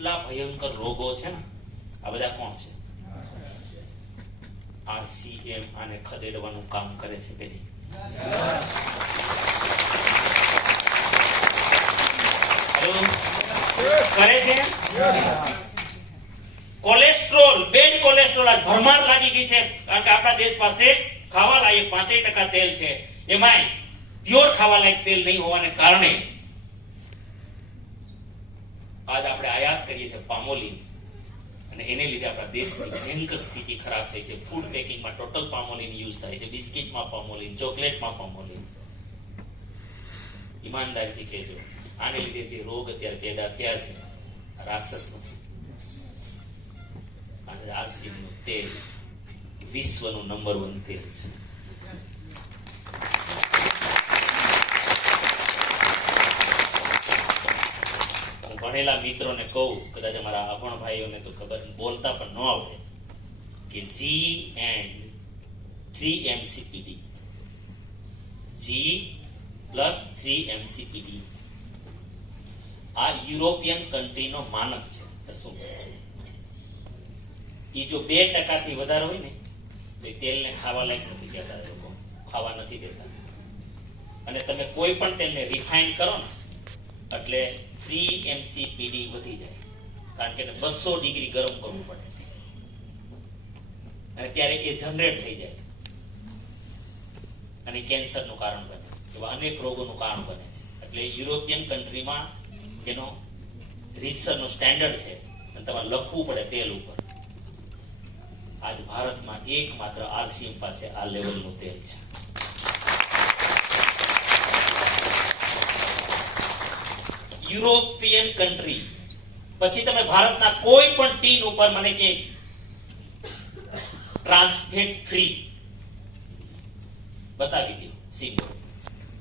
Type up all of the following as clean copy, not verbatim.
એટલા ભયંકર રોગો છે ને, આ બધા કોણ છે? RCM આને ખદેડવાનું કામ કરે છે કે નહીં? કરે છે. કોલેસ્ટ્રોલ, બેડ કોલેસ્ટ્રોલ આજ ભરમાર લાગી ગઈ છે, કારણ કે આપણા દેશ પાસે ખાવા લાયક 35% તેલ છે, એમાંય પ્યોર ખાવા લાયક તેલ નહીં હોવાને કારણે આજ આપણે આયાત કરીએ છીએ પામોલીન, અને એને લીધે આપણા દેશની ભયંકર સ્થિતિ ખરાબ થઈ છે. ફૂડ પેકિંગમાં ટોટલ પામોલીન યુઝ થાય છે, બિસ્કિટમાં પામોલીન, ચોકલેટમાં પામોલીન. ઈમાનદારીથી કહેજો, આને લીધે જે રોગ અત્યારે પેદા થયા છે રાક્ષસ નથી. RCM નું તેલ વિશ્વનું નંબર 1 તેલ છે. હું ભણેલા મિત્રોને કહું, કદાચ અમારા અભણ ભાઈઓને તો ખબર બોલતા પણ ન આવડે, કે G and 3-MCPD, G plus 3-MCPD આ યુરોપિયન કન્ટ્રીનો માનક છે. શું એ જો 2% થી વધારે હોય ને તો તેલને ખાવા લાયક નથી કહેતા, લોકો ખાવા નથી દેતા. અને તમે કોઈ પણ તેલને રિફાઇન કરો ને એટલે 3-MCPD વધી જાય, કારણ કે 200 ડિગ્રી ગરમ કરવું પડે, અને ત્યારે એ જનરેટ થઈ જાય અને કેન્સરનું કારણ બને, એવા અનેક રોગોનું કારણ બને છે. એટલે યુરોપિયન કન્ટ્રીમાં એનો રીતસરનો સ્ટેન્ડર્ડ છે, અને તમારે લખવું પડે તેલ ઉપર. આજ ભારતમાં એકમાત્ર RCM પાસે આ લેવલનું તેલ છે. યુરોપિયન કન્ટ્રી પછી તમે ભારતના કોઈ પણ ટીન ઉપર મને કે ટ્રાન્સફેટ ફ્રી બતાવી દો સિમ્બોલ,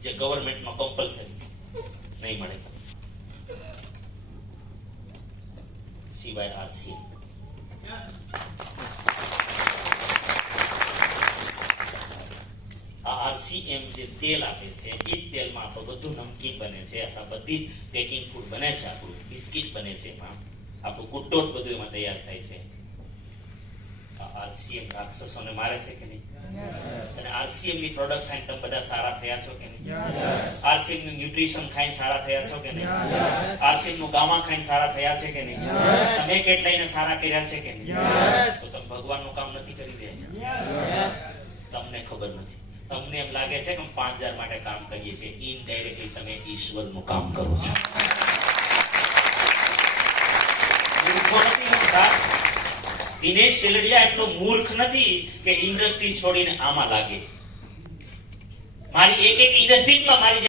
જે ગવર્મેન્ટમાં કમ્પલસરી છે, નહીં મળે તમને સિવાય RCM. આ RCM જે તેલ આપે છે, એ તેલમાં આપણું બધું નમકીન બને છે, આપણા બધી પેકિંગ ફૂડ બને છે, આપણું બિસ્કિટ બને છે, એમાં આપણું કુટ્ટોટ બધું એમાં તૈયાર થાય છે. આ RCM રાક્ષસોને મારે છે કે નહીં? અને RCM ની પ્રોડક્ટ ખાઈને તમે બધા સારા થયા છો કે નહીં? RCM નું ન્યુટ્રિશન ખાઈને સારા થયા છો કે નહીં? RCM નું ગામા ખાઈને સારા થયા છે કે નહીં? તમે કેટલાયને સારા કર્યા છે કે નહીં? તો તમે ભગવાનનું કામ નથી કરી રહ્યા, તમને ખબર નથી. તમને એમ લાગે છે કે 5000 માટે કામ કરીએ છીએ, ઇનડાયરેક્ટલી તમે ઈશ્વરનું કામ કરો છો. દિનેશ શેલડિયા એટલો મૂર્ખ નથી કે ઇન્ડસ્ટ્રી છોડીને આમાં લાગે. મારી એક ઇન્ડસ્ટ્રીઝમાં મારી